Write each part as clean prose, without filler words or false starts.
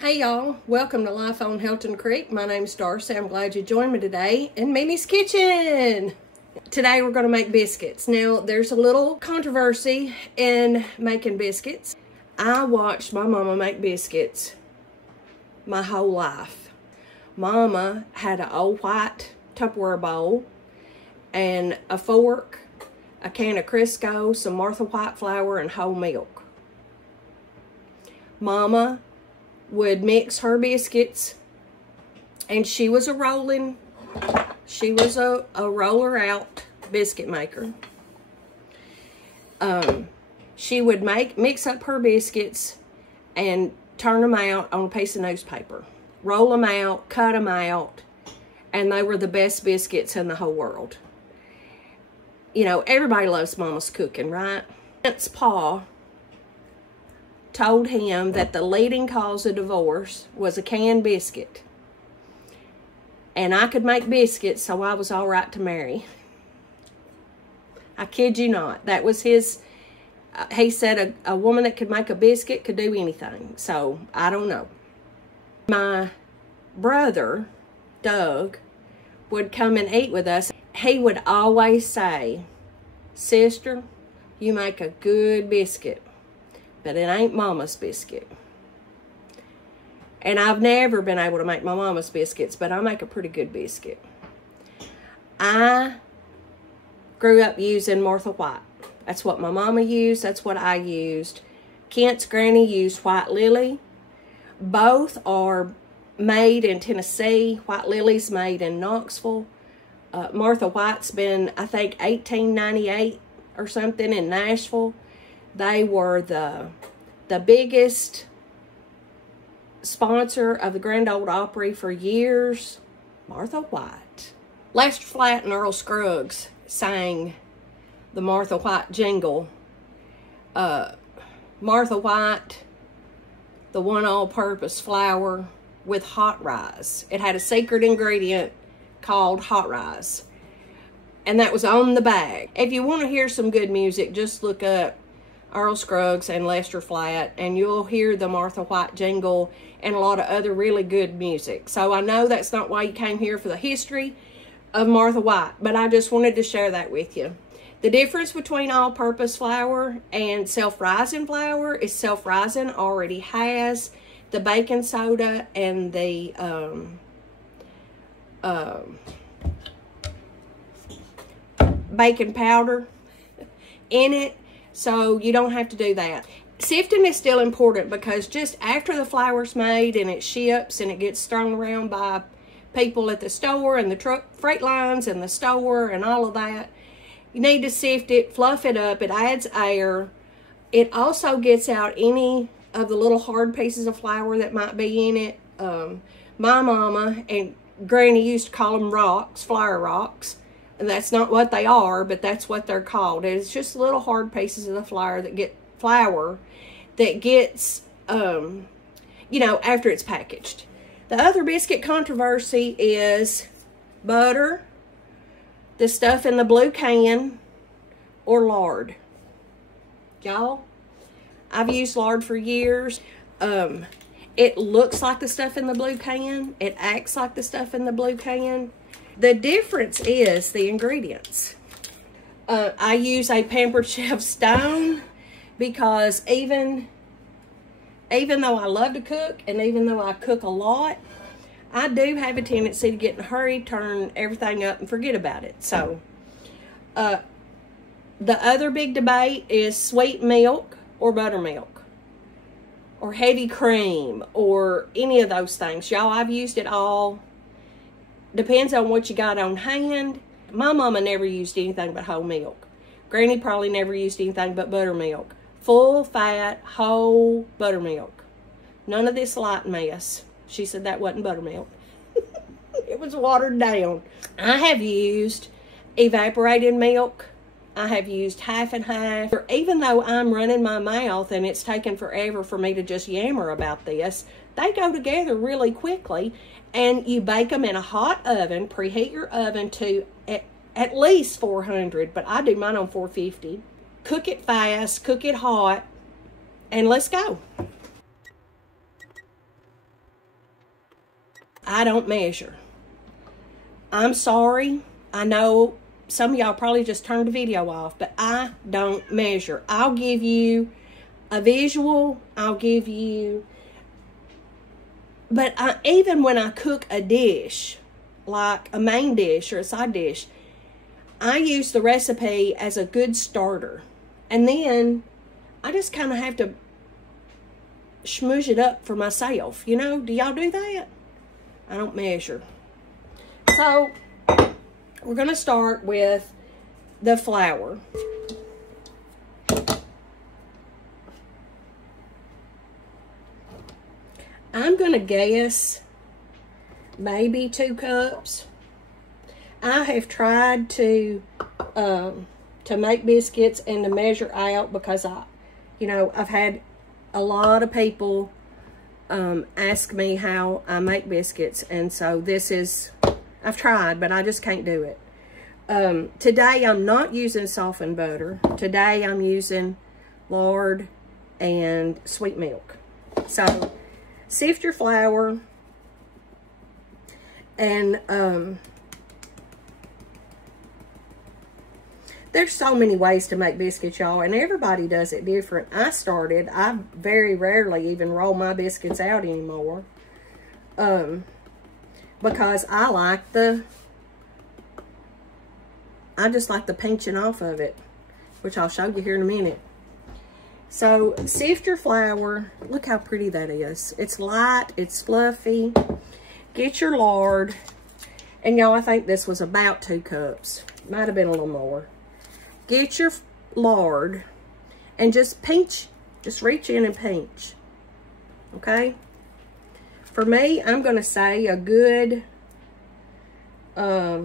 Hey y'all, welcome to Life on Helton Creek. My name's Darcy. I'm glad you joined me today in Mimi's Kitchen. Today we're going to make biscuits. Now there's a little controversy in making biscuits. I watched my mama make biscuits my whole life. Mama had an old white Tupperware bowl and a fork, a can of Crisco, some Martha White flour, and whole milk. Mama would mix her biscuits, and she was a roller out biscuit maker. She would mix up her biscuits and turn them out on a piece of newspaper, roll them out, cut them out, and they were the best biscuits in the whole world. You know, everybody loves Mama's cooking, right? Vince's pa told him that the leading cause of divorce was a canned biscuit. And I could make biscuits, so I was all right to marry. I kid you not. That was his, he said a woman that could make a biscuit could do anything. So, I don't know. My brother, Doug, would come and eat with us. He would always say, "Sister, you make a good biscuit, but it ain't Mama's biscuit." And I've never been able to make my mama's biscuits, but I make a pretty good biscuit. I grew up using Martha White. That's what my mama used. That's what I used. Kent's granny used White Lily. Both are made in Tennessee. White Lily's made in Knoxville. Martha White's been, I think, 1898 or something in Nashville. They were the biggest sponsor of the Grand Ole Opry for years. Martha White. Lester Flatt and Earl Scruggs sang the Martha White jingle. Martha White, the one all-purpose flour with hot rice. It had a secret ingredient called hot rice, and that was on the bag. If you want to hear some good music, just look up Earl Scruggs and Lester Flatt, and you'll hear the Martha White jingle and a lot of other really good music. So I know that's not why you came here, for the history of Martha White, but I just wanted to share that with you. The difference between all-purpose flour and self-rising flour is self-rising already has the baking soda and the baking powder in it, so you don't have to do that. Sifting is still important, because just after the flour's made and it ships and it gets thrown around by people at the store and the truck freight lines and the store and all of that, you need to sift it, fluff it up. It adds air. It also gets out any of the little hard pieces of flour that might be in it. My mama and Granny used to call them rocks, flour rocks. And that's not what they are, but that's what they're called. It's just little hard pieces of the flour that gets, you know, after it's packaged. The other biscuit controversy is butter, the stuff in the blue can, or lard. Y'all, I've used lard for years. It looks like the stuff in the blue can. It acts like the stuff in the blue can. The difference is the ingredients. I use a Pampered Chef Stone, because even though I love to cook, and even though I cook a lot, I do have a tendency to get in a hurry, turn everything up, and forget about it. So, the other big debate is sweet milk or buttermilk, or heavy cream, or any of those things. Y'all, I've used it all. Depends on what you got on hand. My mama never used anything but whole milk. Granny probably never used anything but buttermilk. Full fat, whole buttermilk. None of this light mess. She said that wasn't buttermilk. It was watered down. I have used evaporated milk. I have used half and half. Even though I'm running my mouth and it's taken forever for me to just yammer about this, they go together really quickly. And you bake them in a hot oven. Preheat your oven to at least 400, but I do mine on 450. Cook it fast, cook it hot, and let's go. I don't measure. I'm sorry. I know some of y'all probably just turned the video off, but I don't measure. I'll give you a visual. I'll give you... But even when I cook a dish, like a main dish or a side dish, I use the recipe as a good starter. And then I just kind of have to schmooze it up for myself. You know, do y'all do that? I don't measure. So, we're going to start with the flour. I'm going to guess maybe 2 cups. I have tried to make biscuits and to measure out because I've had a lot of people ask me how I make biscuits, and so I've tried, but I just can't do it. Today I'm not using softened butter. Today I'm using lard and sweet milk. So sift your flour, and there's so many ways to make biscuits, y'all, and everybody does it different. I very rarely even roll my biscuits out anymore, because I just like the pinching off of it, which I'll show you here in a minute. So sift your flour. Look how pretty that is. It's light, it's fluffy. Get your lard, and y'all, I think this was about 2 cups. Might have been a little more. Get your lard and just pinch, just reach in and pinch, okay? For me, I'm going to say a good, I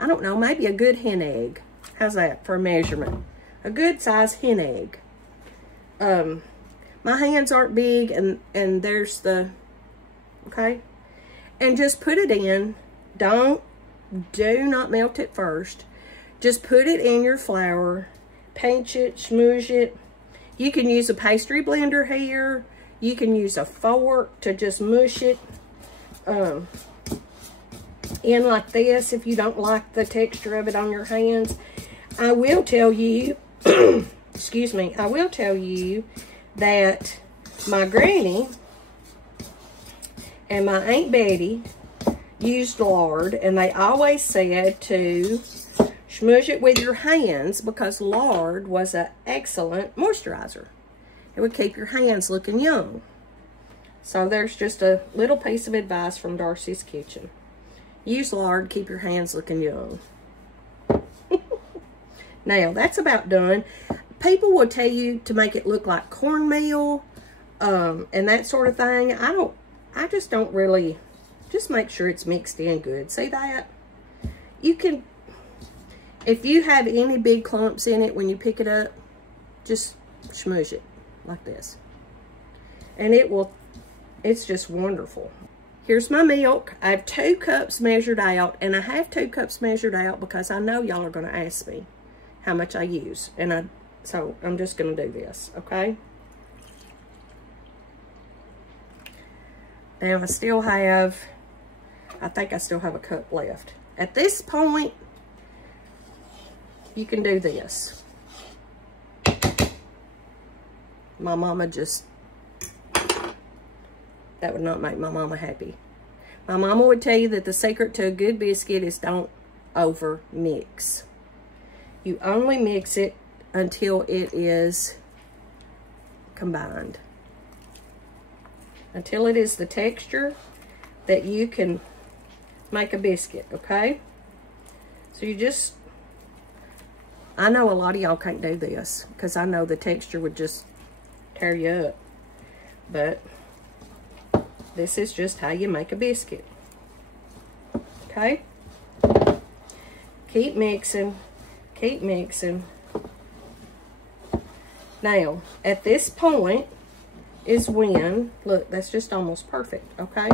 don't know, maybe a good hen egg. How's that for a measurement? A good size hen egg. My hands aren't big, and there's the, okay? And just put it in. Do not melt it first. Just put it in your flour, pinch it, smoosh it. You can use a pastry blender here. You can use a fork to just mush it in like this if you don't like the texture of it on your hands. I will tell you, excuse me, I will tell you that my granny and my Aunt Betty used lard, and they always said to smoosh it with your hands because lard was an excellent moisturizer. It would keep your hands looking young. So there's just a little piece of advice from Darcy's Kitchen. Use lard, keep your hands looking young. Now, that's about done. People will tell you to make it look like cornmeal and that sort of thing. I just don't really, just make sure it's mixed in good. See that? You can, if you have any big clumps in it when you pick it up, just smoosh it like this. And it's just wonderful. Here's my milk. I have 2 cups measured out, and I have 2 cups measured out because I know y'all are going to ask me how much I use. So I'm just going to do this, okay? Now I still have, I think I still have a cup left. At this point, you can do this. My mama just, that would not make my mama happy. My mama would tell you that the secret to a good biscuit is don't over mix. You only mix it until it is combined. Until it is the texture that you can make a biscuit, okay? So you just, I know a lot of y'all can't do this because I know the texture would just tear you up. But this is just how you make a biscuit. Okay? Keep mixing. Keep mixing. Now, at this point is when, look, that's just almost perfect, okay?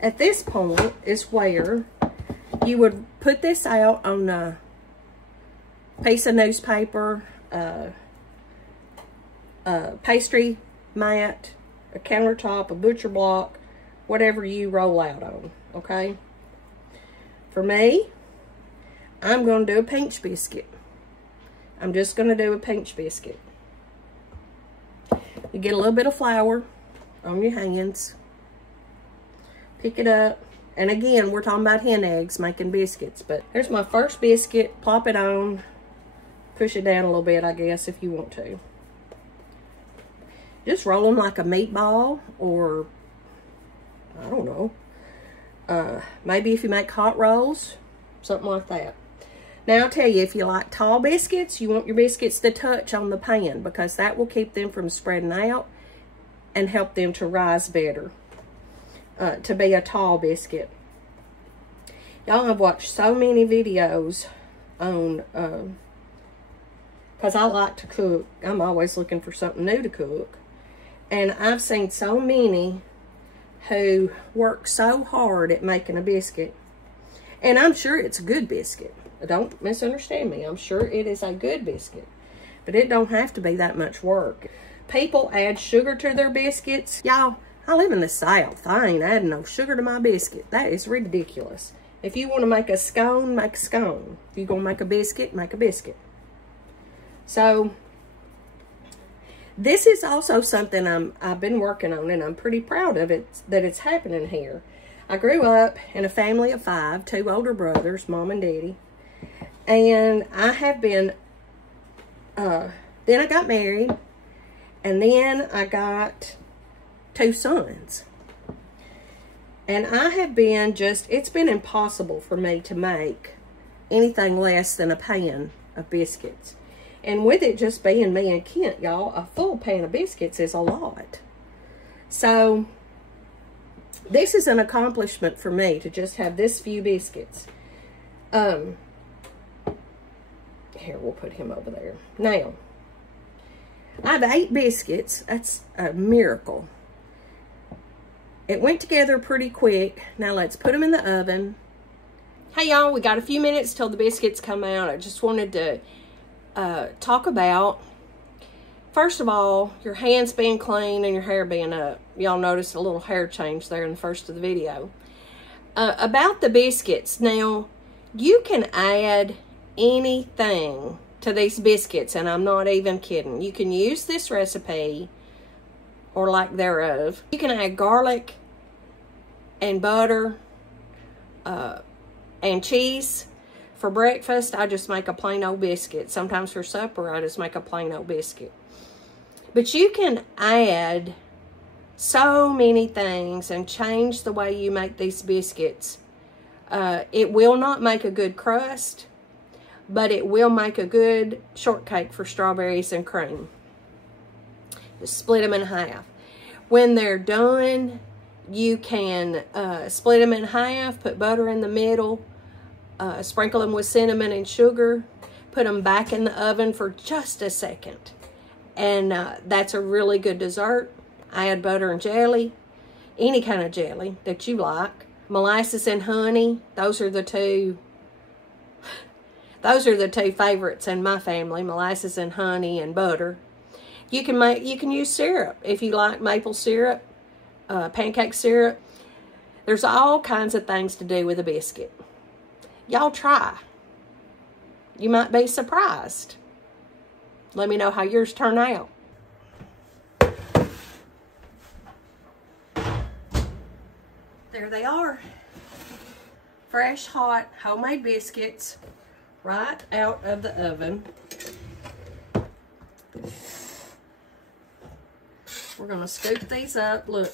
At this point is where you would put this out on a piece of newspaper, a pastry mat, a countertop, a butcher block, whatever you roll out on, okay? For me, I'm going to do a pinch biscuit. I'm just going to do a pinch biscuit. You get a little bit of flour on your hands. Pick it up. And again, we're talking about hen eggs making biscuits. But here's my first biscuit. Plop it on. Push it down a little bit, I guess, if you want to. Just roll them like a meatball, or I don't know. Maybe if you make hot rolls, something like that. Now, I'll tell you, if you like tall biscuits, you want your biscuits to touch on the pan, because that will keep them from spreading out and help them to rise better, to be a tall biscuit. Y'all have watched so many videos on, because I like to cook. I'm always looking for something new to cook. And I've seen so many who work so hard at making a biscuit. And I'm sure it's a good biscuit. Don't misunderstand me. I'm sure it is a good biscuit. But it don't have to be that much work. People add sugar to their biscuits. Y'all, I live in the South. I ain't adding no sugar to my biscuit. That is ridiculous. If you want to make a scone, make a scone. If you're going to make a biscuit, make a biscuit. So, this is also something I've been working on, and I'm pretty proud of it, that it's happening here. I grew up in a family of 5, 2 older brothers, mom and daddy. And I have been, then I got married, and then I got 2 sons. And I have been it's been impossible for me to make anything less than a pan of biscuits. And with it just being me and Kent, y'all, a full pan of biscuits is a lot. So, this is an accomplishment for me to just have this few biscuits. Here, we'll put him over there. Now, I have 8 biscuits. That's a miracle. It went together pretty quick. Now, let's put them in the oven. Hey, y'all, we got a few minutes till the biscuits come out. I just wanted to talk about, first of all, your hands being clean and your hair being up. Y'all noticed a little hair change there in the first of the video. About the biscuits, now, you can add anything to these biscuits, and I'm not even kidding. You can use this recipe, or lack thereof. You can add garlic and butter and cheese. For breakfast, I just make a plain old biscuit. Sometimes for supper, I just make a plain old biscuit. But you can add so many things and change the way you make these biscuits. It will not make a good crust, but it will make a good shortcake for strawberries and cream. Just split them in half. When they're done, you can split them in half, put butter in the middle, sprinkle them with cinnamon and sugar, put them back in the oven for just a second. And that's a really good dessert. I add butter and jelly, any kind of jelly that you like. Molasses and honey, those are the two favorites in my family, molasses and honey and butter. You can use syrup if you like maple syrup, pancake syrup. There's all kinds of things to do with a biscuit. Y'all try. You might be surprised. Let me know how yours turn out. There they are. Fresh, hot, homemade biscuits right out of the oven. We're going to scoop these up. Look.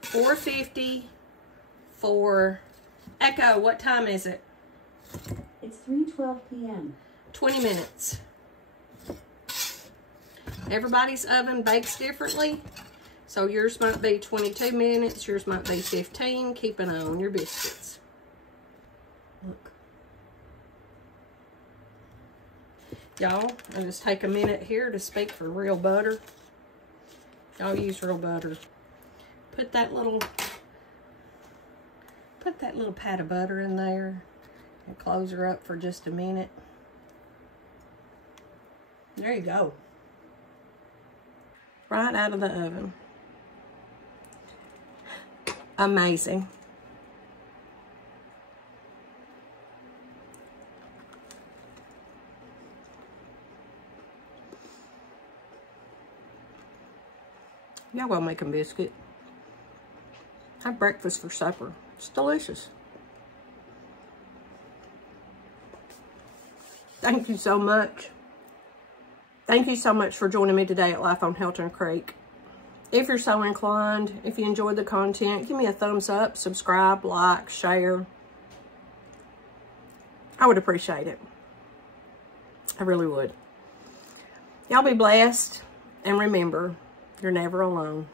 450 for Echo. What time is it? It's 3:12 p.m. 20 minutes. Everybody's oven bakes differently. So yours might be 22 minutes. Yours might be 15. Keep an eye on your biscuits. Look. Y'all, I just take a minute here to speak for real butter. Y'all use real butter. Put that little pat of butter in there and close her up for just a minute. There you go. Right out of the oven. amazing. Y'all go make a biscuit. Have breakfast for supper. It's delicious. Thank you so much. Thank you so much for joining me today at Life on Hilton Creek. If you're so inclined, if you enjoyed the content, give me a thumbs up, subscribe, like, share. I would appreciate it. I really would. Y'all be blessed, and remember, you're never alone.